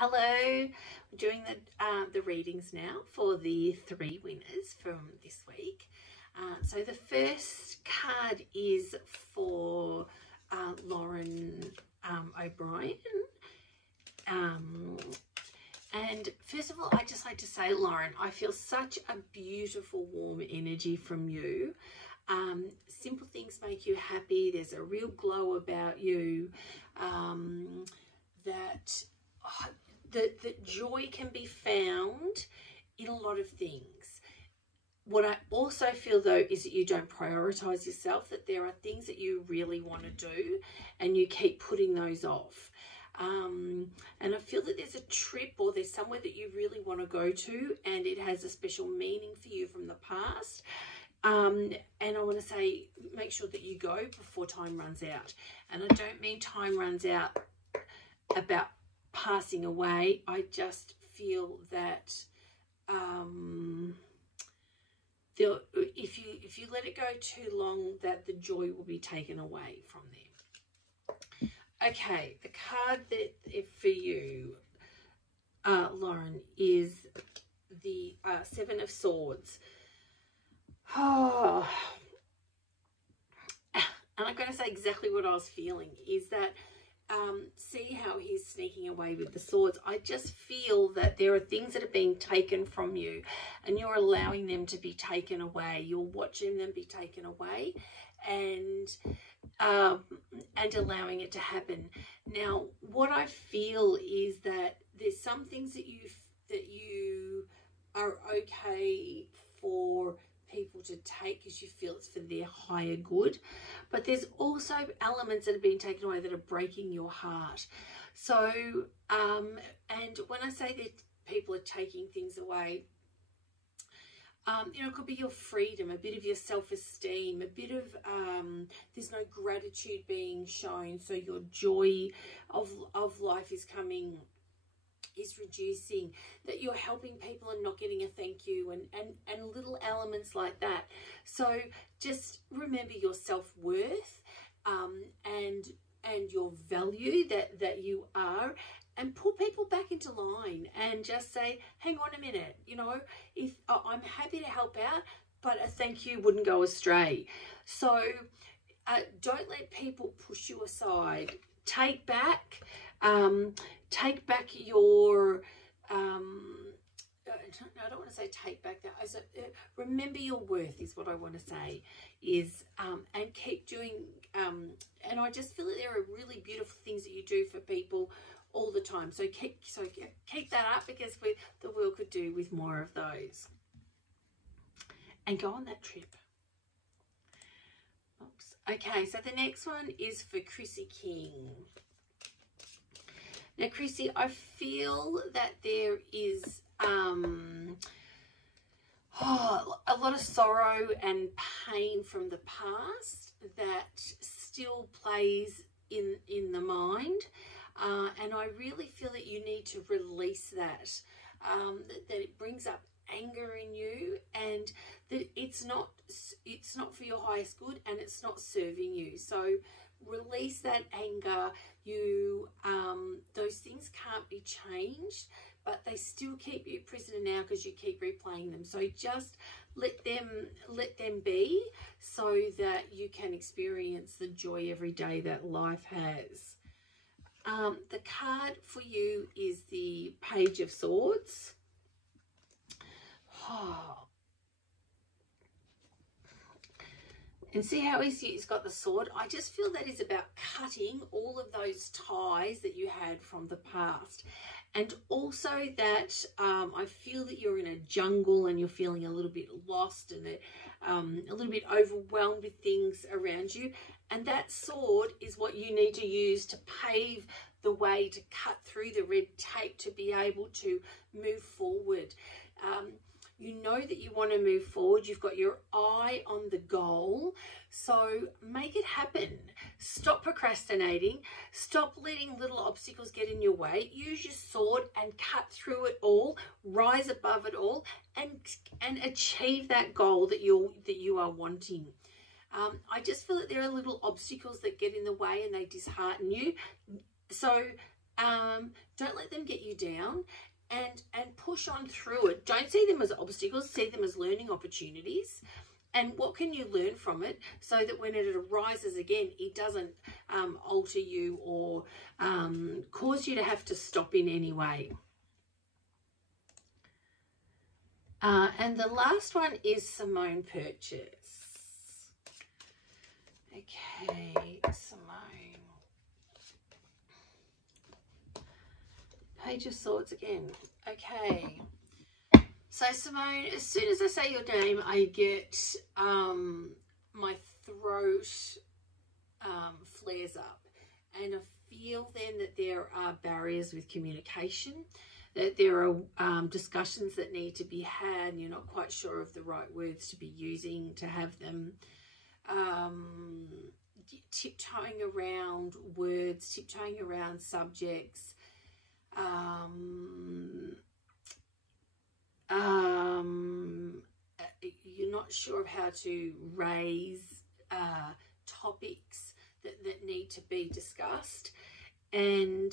Hello, I'm doing the readings now for the 3 winners from this week. So the first card is for Lauren O'Brien. And first of all, I'd just like to say, Lauren, I feel such a beautiful, warm energy from you. Simple things make you happy. There's a real glow about you. That joy can be found in a lot of things. What I also feel, though, is that you don't prioritize yourself, that there are things that you really want to do and you keep putting those off. And I feel that there's a trip or there's somewhere that you really want to go to and it has a special meaning for you from the past. And I want to say, make sure that you go before time runs out. And I don't mean time runs out about passing away. I just feel that if you let it go too long, that the joy will be taken away from them. Okay, the card that for you, Lauren, is the 7 of Swords. Oh, and I'm going to say exactly what I was feeling, is that see how he's sneaking away with the swords. I just feel that there are things that are being taken from you and you're allowing them to be taken away. You're watching them be taken away and allowing it to happen. Now, what I feel is that there's some things that you are okay for people to take because you feel it's for their higher good, but there's also elements that have been taken away that are breaking your heart. So and when I say that people are taking things away, it could be your freedom, a bit of your self-esteem, a bit of there's no gratitude being shown, so your joy of life is reducing, that you're helping people and not getting a thank you, and little elements like that. So just remember your self-worth and your value that you are, and pull people back into line and just say, hang on a minute, if I'm happy to help out, but a thank you wouldn't go astray. So don't let people push you aside. Take back your I don't want to say take back that. Remember your worth is what I want to say, is and keep doing and I just feel that there are really beautiful things that you do for people all the time. So keep that up, because the world could do with more of those. And go on that trip. Oops. Okay, so the next one is for Chrissy King. Now, Chrissy, I feel that there is a lot of sorrow and pain from the past that still plays in the mind, and I really feel that you need to release that, that it brings up anger in you, and that it's not for your highest good, and it's not serving you. So release that anger. Those things can't be changed, but they still keep you prisoner now because you keep replaying them. So just let them be, so that you can experience the joy every day that life has. The card for you is the Page of Swords. And see how he's got the sword? I just feel that is about cutting all of those ties that you had from the past. And also that I feel that you're in a jungle and you're feeling a little bit lost and a little bit overwhelmed with things around you. And that sword is what you need to use to pave the way, to cut through the red tape, to be able to move forward. You know that you want to move forward. You've got your eye on the goal. So make it happen. Stop procrastinating. Stop letting little obstacles get in your way. Use your sword and cut through it all. Rise above it all and achieve that goal that you are wanting. I just feel that there are little obstacles that get in the way and they dishearten you. So Don't let them get you down, and push on through it. Don't see them as obstacles, see them as learning opportunities. And what can you learn from it so that when it arises again, it doesn't alter you or cause you to have to stop in any way. And the last one is Simone Purchase. Okay, Simone. Page of Swords again. Okay. So Simone, as soon as I say your name, I get my throat flares up, and I feel then that there are barriers with communication, that there are discussions that need to be had, and you're not quite sure of the right words to be using to have them. Tiptoeing around words, tiptoeing around subjects. You're not sure of how to raise topics that need to be discussed. And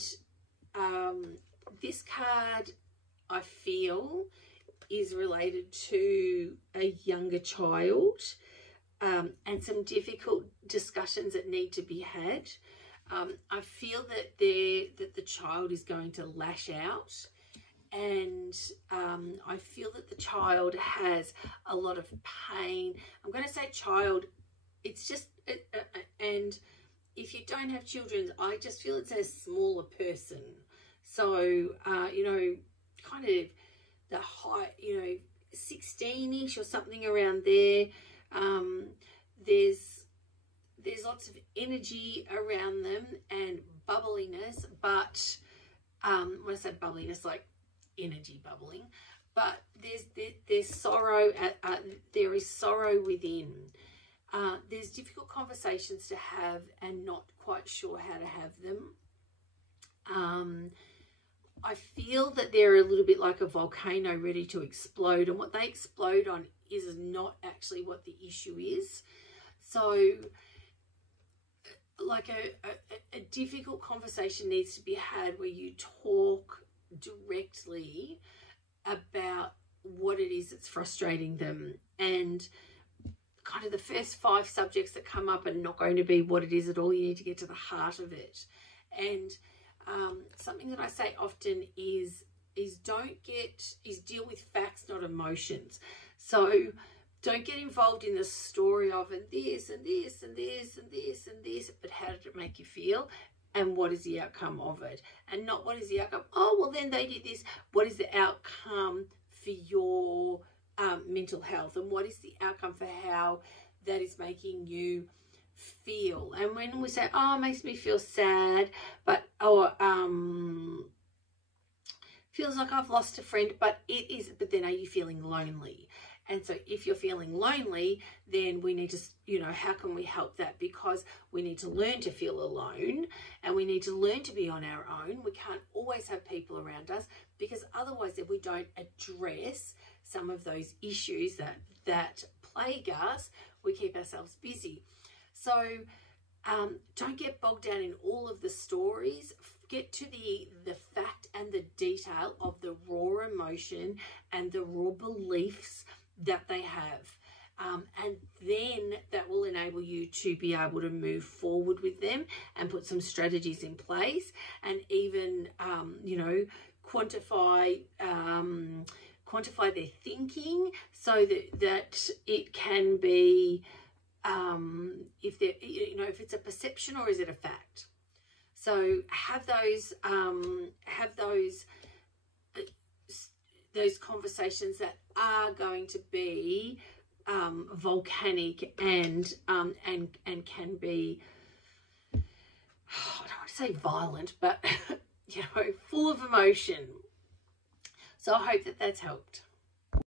this card, I feel, is related to a younger child, and some difficult discussions that need to be had. I feel that the child is going to lash out, and I feel that the child has a lot of pain. I'm going to say child, it's just, and if you don't have children, I just feel it's a smaller person. So, you know, kind of the height, you know, 16-ish or something around there. There's lots of energy around them and bubbliness, but when I say bubbliness, like energy bubbling, but there's sorrow. There is sorrow within. There's difficult conversations to have and not quite sure how to have them. I feel that they're a little bit like a volcano ready to explode, and what they explode on is not actually what the issue is. So like a difficult conversation needs to be had where you talk directly about what it is that's frustrating them, and kind of the first 5 subjects that come up are not going to be what it is at all. You need to get to the heart of it. And something that I say often is deal with facts, not emotions. So don't get involved in the story of and this and this and this and this and this, but how did it make you feel? And what is the outcome of it? And not what is the outcome. Oh, well, then they did this. What is the outcome for your mental health? And what is the outcome for how that is making you feel? And when we say, oh, it makes me feel sad, but feels like I've lost a friend, but then are you feeling lonely? And so if you're feeling lonely, then we need to, you know, how can we help that? Because we need to learn to feel alone, and we need to learn to be on our own. We can't always have people around us, because otherwise if we don't address some of those issues that plague us, we keep ourselves busy. So don't get bogged down in all of the stories. Get to the fact and the detail of the raw emotion and the raw beliefs that they have. And then that will enable you to be able to move forward with them and put some strategies in place, and even, you know, quantify their thinking so that it can be, if it's a perception or is it a fact. So have those conversations that are going to be volcanic and can be, I don't want to say violent, but you know, full of emotion. So I hope that that's helped.